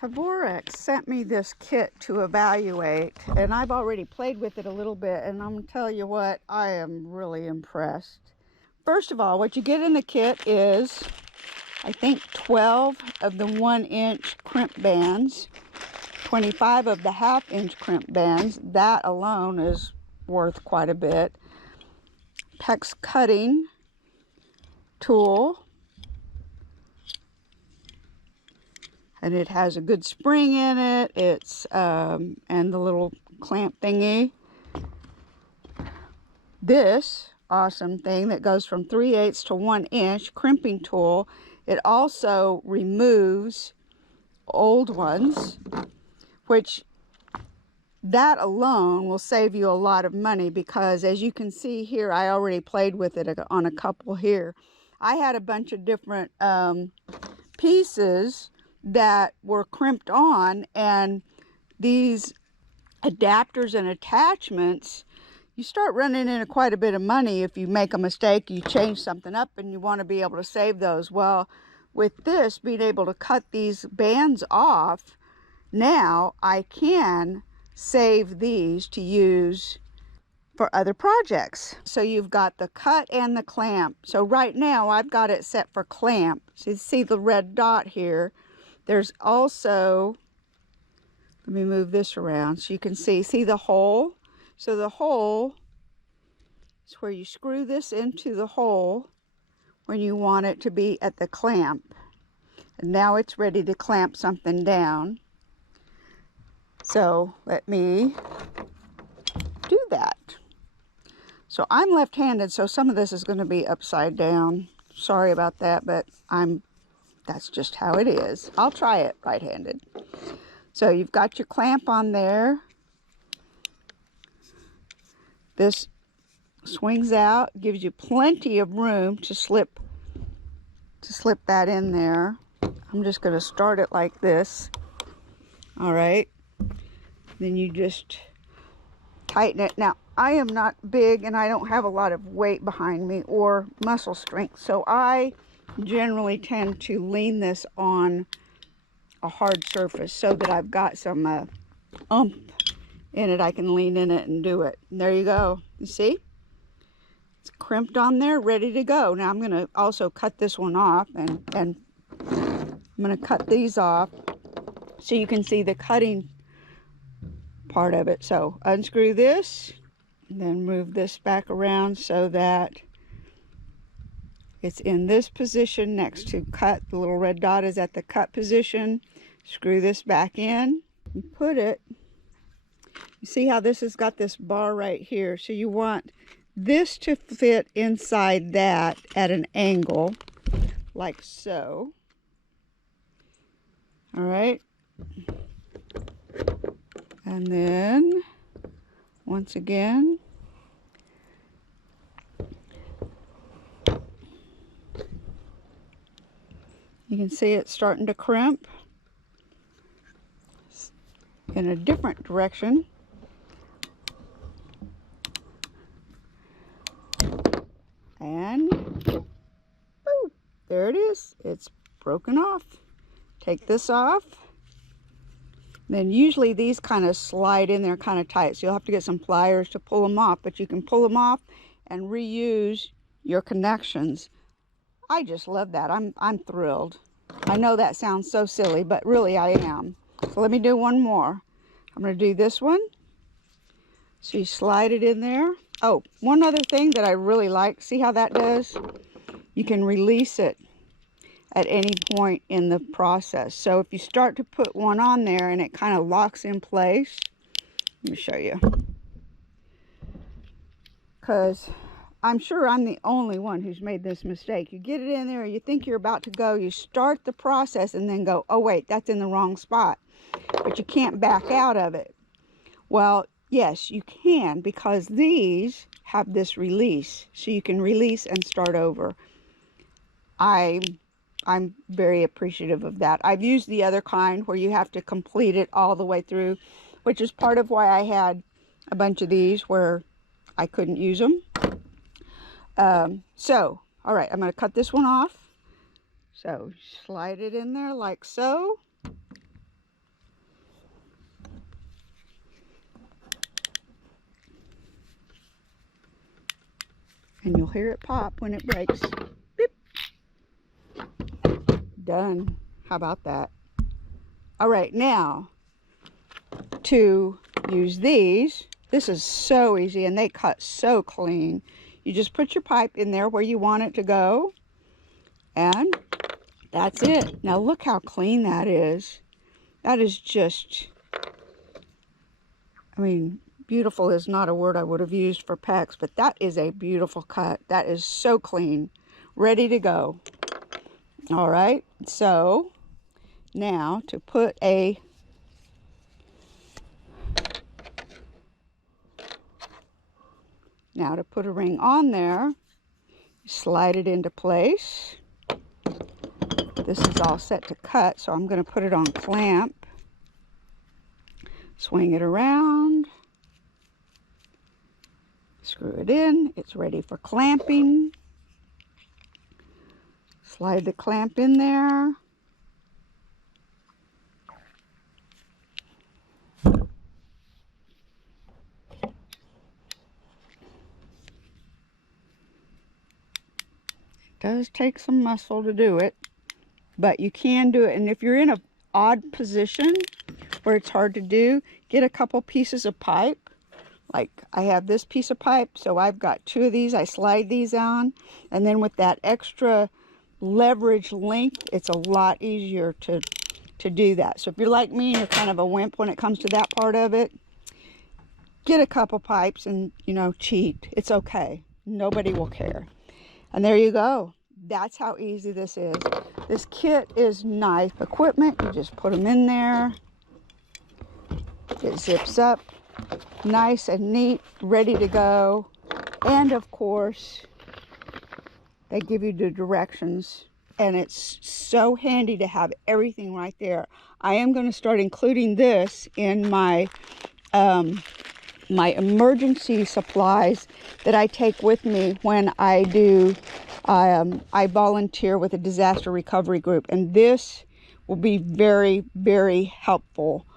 Tivorex sent me this kit to evaluate, and I've already played with it a little bit, and I'm going to tell you what, I am really impressed. First of all, what you get in the kit is, I think, 12 of the 1-inch crimp bands, 25 of the 1/2-inch crimp bands. That alone is worth quite a bit. PEX cutting tool. And it has a good spring in it. It's and the little clamp thingy. This awesome thing that goes from 3/8 to 1-inch crimping tool. It also removes old ones, which that alone will save you a lot of money, because as you can see here, I already played with it on a couple here. I had a bunch of different pieces that were crimped on, and these adapters and attachments, you start running into quite a bit of money if you make a mistake, you change something up, and you want to be able to save those. Well, with this, being able to cut these bands off, now I can save these to use for other projects. So you've got the cut and the clamp. So right now I've got it set for clamp. So you see the red dot here. There's also, let me move this around so you can see the hole. So the hole is where you screw this into the hole when you want it to be at the clamp. And now it's ready to clamp something down. So let me do that. So I'm left-handed, so some of this is going to be upside down. Sorry about that, but that's just how it is. I'll try it right-handed. So you've got your clamp on there. This swings out, gives you plenty of room to slip that in there. I'm just going to start it like this. All right. Then you just tighten it. Now, I am not big and I don't have a lot of weight behind me or muscle strength, so I generally tend to lean this on a hard surface so that I've got some oomph in it. I can lean in it and do it. And there you go. You see? It's crimped on there, ready to go. Now I'm going to also cut this one off, and I'm going to cut these off so you can see the cutting part of it. So unscrew this, and then move this back around so that it's in this position next to cut. The little red dot is at the cut position. Screw this back in. You put it, you see how this has got this bar right here. So you want this to fit inside that at an angle, like so. All right. And then, once again, you can see it's starting to crimp in a different direction. And, boom, there it is. It's broken off. Take this off. Then usually these kind of slide in there kind of tight, so you'll have to get some pliers to pull them off, but you can pull them off and reuse your connections. I just love that. I'm thrilled. I know that sounds so silly, but really I am. So let me do one more. I'm going to do this one. So you slide it in there. Oh, one other thing that I really like, see how that does? You can release it at any point in the process. So if you start to put one on there and it kind of locks in place, let me show you. Because I'm sure I'm the only one who's made this mistake. You get it in there, you think you're about to go, you start the process and then go, oh wait, that's in the wrong spot. But you can't back out of it. Well, yes, you can, because these have this release. So you can release and start over. I'm very appreciative of that. I've used the other kind where you have to complete it all the way through, which is part of why I had a bunch of these where I couldn't use them. So, all right, I'm going to cut this one off. So slide it in there like so. hear it pop when it breaks. Beep. Done. How about that? All right, now to use these, this is so easy and they cut so clean. You just put your pipe in there where you want it to go, and that's it. Now look how clean that is. That is just, I mean, beautiful is not a word I would have used for PEX, but that is a beautiful cut. That is so clean, ready to go. All right, so now to put a ring on there, slide it into place. This is all set to cut, so I'm going to put it on clamp. Swing it around. Screw it in. It's ready for clamping. Slide the clamp in there. It does take some muscle to do it, but you can do it. And if you're in an odd position where it's hard to do, get a couple pieces of pipe. Like I have this piece of pipe, so I've got 2 of these. I slide these on, and then with that extra leverage length, it's a lot easier to do that. So if you're like me and you're kind of a wimp when it comes to that part of it, get a couple pipes and, you know, cheat. It's okay. Nobody will care. And there you go. That's how easy this is. This kit is nice equipment. You just put them in there. It zips up. Nice and neat, ready to go. And of course, they give you the directions. And it's so handy to have everything right there. I am going to start including this in my my emergency supplies that I take with me when I do I volunteer with a disaster recovery group, and this will be very, very helpful